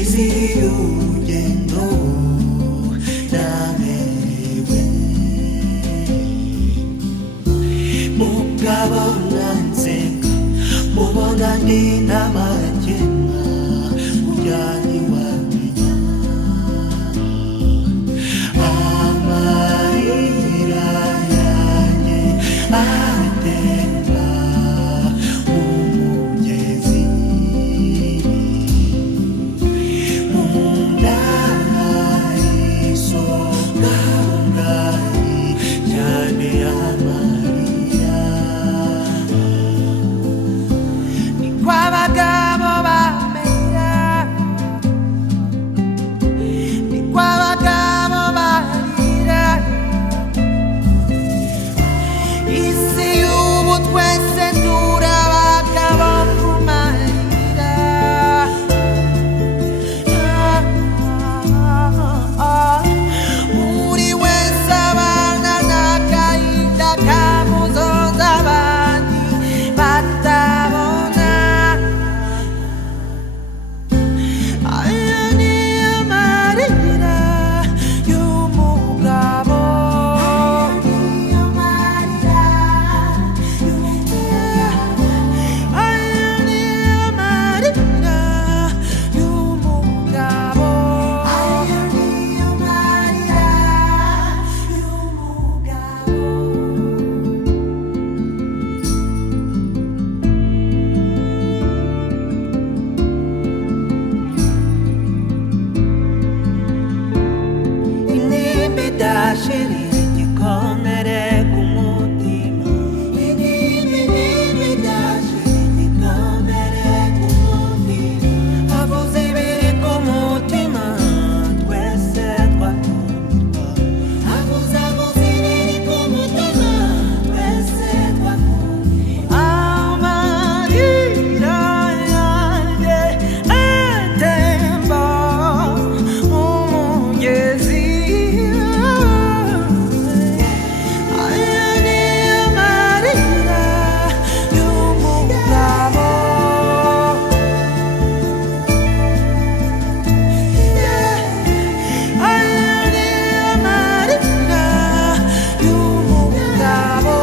iziyugendo nabewe mugabo nanseka mubona ndi n'amakemwa ujyanye wamenya amarira yanjye atemba mu mugezi mu nda isonga ngari cyane amarira ni kw'abagabo bamenya ni kw'abagabo barira isi y'ubu twese turabagabo ku marira buri wese abana n'agahinda kamuzoza abandi batabona aya niyo marira y'umugabo aya niyo marira y'umugabo aya niyo marira y'umugabo inimba idashirira igikomere ku mutima inimba idashirira igikomere ku mutima avuze ibiri ku mutima twese twakumirwa avuze ibiri ku mutima twese twakumirwa amarira yanjye atemba mu mugezi aya niyo marira y'umugabo aya niyo marira y'umugabo